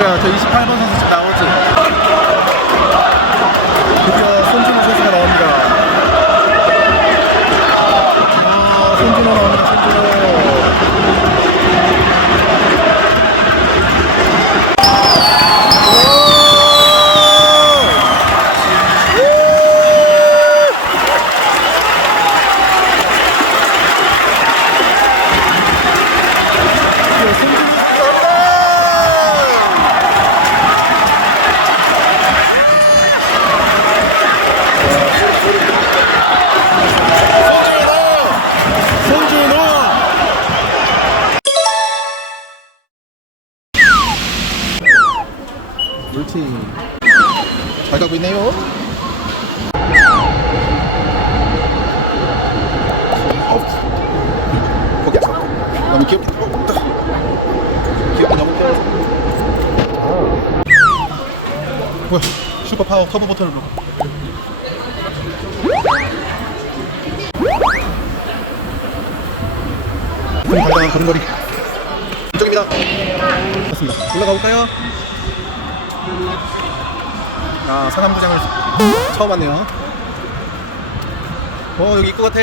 자, 저 28번 선수 물팀 잘 가고 있네요. 귀엽게 너무 귀여워. 뭐야? 슈퍼 파워 터보 버튼을 누르고. 그럼 당당한 걸음걸이 이쪽입니다 맞습니다 올라가 볼까요? 아 상암구장을 처음 왔네요. 어 여기 입구 같아.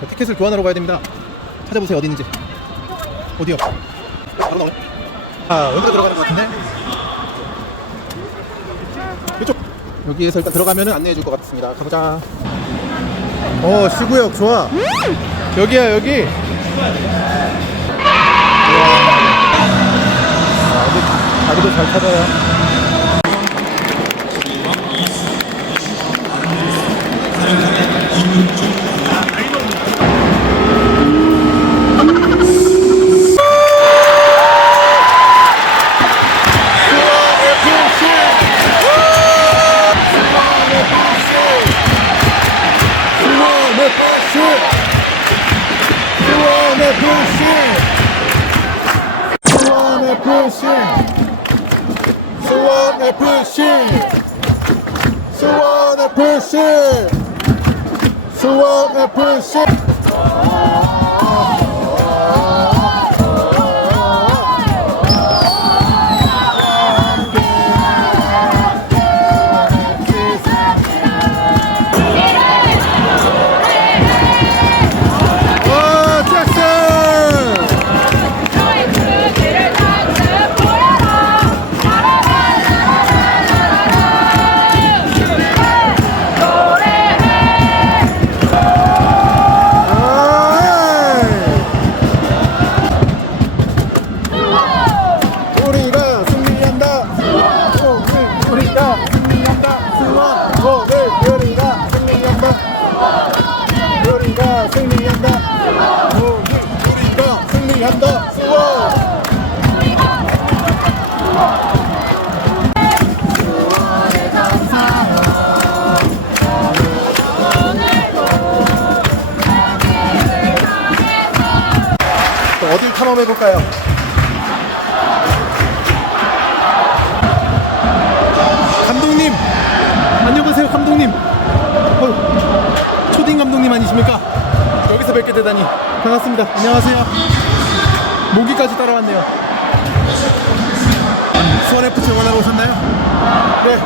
자, 티켓을 교환하러 가야 됩니다. 찾아보세요 어디 있는지. 어디요? 바로 나오네 아 여기로 들어가는 것 같은데? 이쪽. 여기에서 일단 들어가면 안내해 줄 것 같습니다. 가보자. 어 시구역 좋아. 여기야 여기. 다리도 잘 타져요 수원의 불씨 수원의 불씨 수원의 또 어딜 탐험해 볼까요? 감독님 안녕하세요 감독님. 어, 초딩 감독님 아니십니까? 여기서 뵙게 되다니 반갑습니다. 안녕하세요. 모기까지 따라왔네요. 수원 FC 응원하러 오셨나요? 네.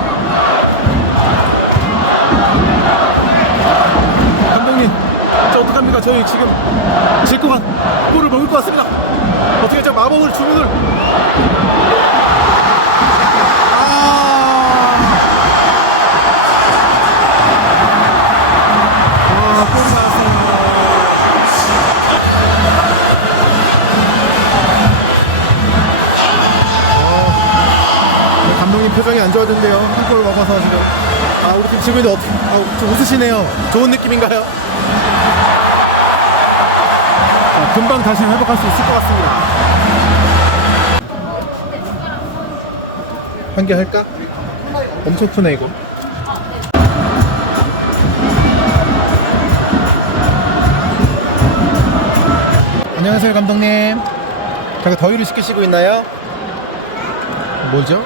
감독님 저 어떡합니까 저희 지금 같 골을 먹을 것 같습니다 어떻게 저 마법을 주문을 아. 어, 감독님 표정이 안 좋아졌는데요. 한골 먹어서 지금. 아, 우리 팀 있는데 어떻게, 아, 좀 웃으시네요. 좋은 느낌인가요? 자, 금방 다시 회복할 수 있을 것 같습니다. 한 개 할까? 엄청 크네, 이거. 안녕하세요 감독님 잠깐 더위를 식히시고 있나요? 뭐죠?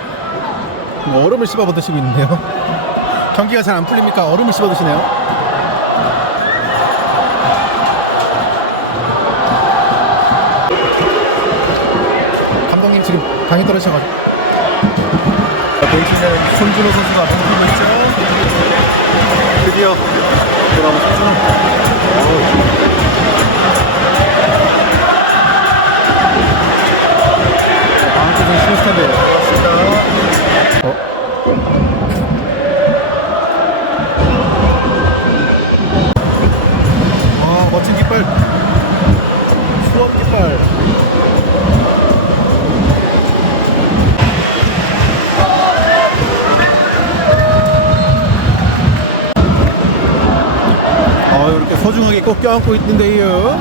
뭐 얼음을 씹어 드시고 있는데요 경기가 잘 안 풀립니까? 얼음을 씹어 드시네요 떨어져가지고. 베이징은 손준호 선수가 넘기고 있죠. 드디어 돌아온 손준호. 쉬울 텐데. 어? 이렇게 소중하게 꼭 껴안고 있는데요.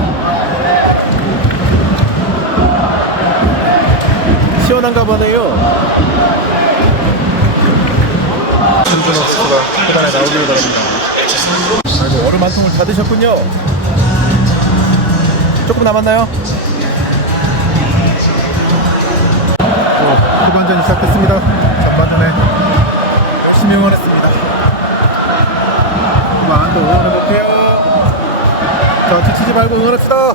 시원한가 보네요. 손준호 선수가 후반에 나오기를 바랍니다. 아이고, 얼음 한 통을 다 드셨군요. 조금 남았나요? 어, 후반전이 시작됐습니다. 전반전에 열심히 응원했습니다. 후반 또 응원해볼게요. 자, 지치지 말고 응원합시다.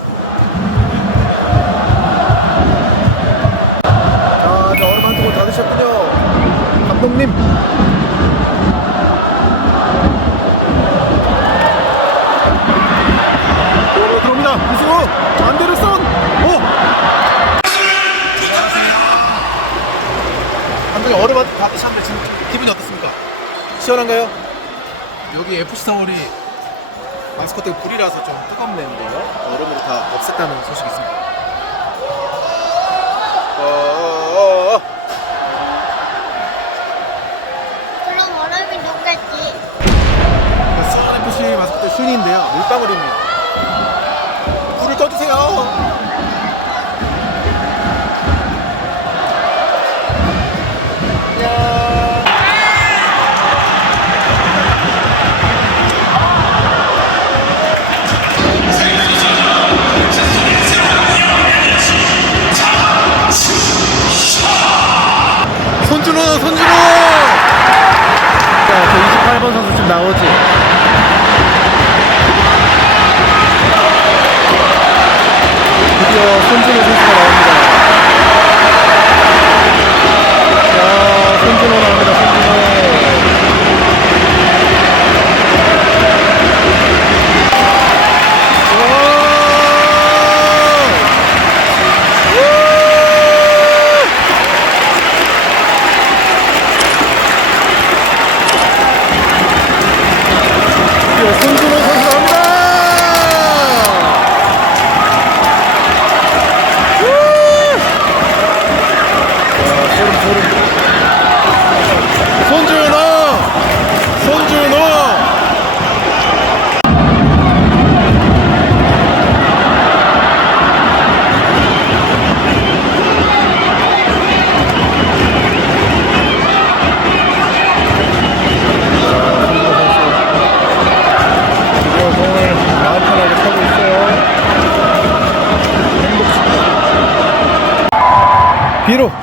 자, 이제 얼음 한 통을 다 드셨군요. 감독님. 얼음 한통다 드셨는데 지금 기분이 어떻습니까? 시원한가요? 여기 FC 타월이 마스코트가 불이라서 좀 뜨겁네요. 얼음으로 다 없앴다는 소식이 있습니다. 어, 그럼 얼음이 녹겠지. 수원 FC 마스코트 슌인데요. 물방울입니다. 불을 꺼주세요.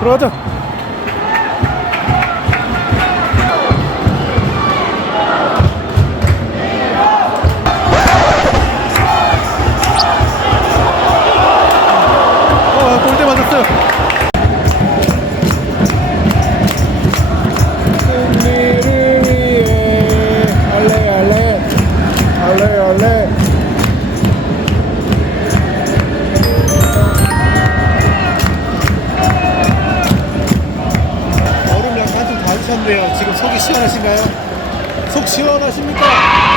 들어가자 시원하신가요? 속 시원하십니까?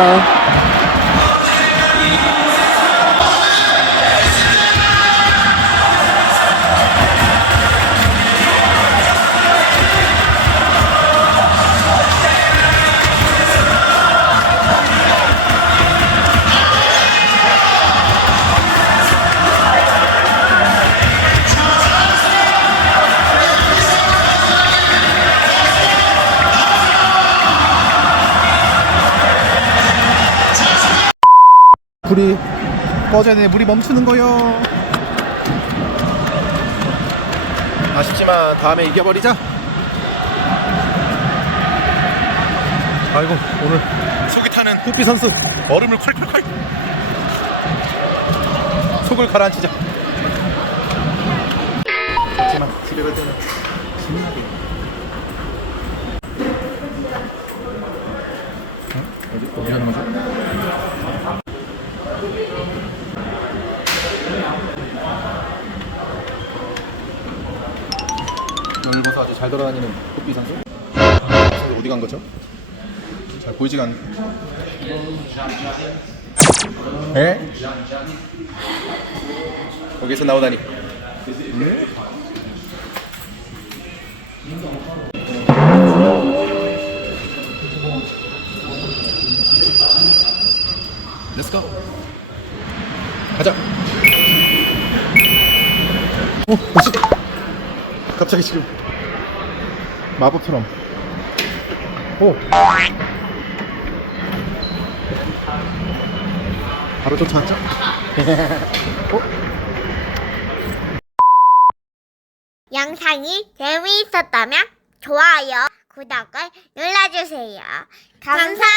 Oh. 불이 꺼져야 돼. 물이 멈추는 거요. 아쉽지만 다음에 이겨버리자. 아이고 오늘 속이 타는 뽀삐 선수 얼음을 콸콸콸 속을 가라앉히자. 하지만 집에 갈 때는 신나게. 어? 어디 하는 거죠? 벌써 아주 잘 돌아다니는 뽀삐 선수 어디 간 거죠? 잘 보이지가 않. 에? 거기서 나오다니. 음? 렛츠 고 가자 어 갑자기 지금 마법처럼 오 바로 쫓아왔죠? 어? 영상이 재미있었다면 좋아요, 구독을 눌러주세요. 감사합니다.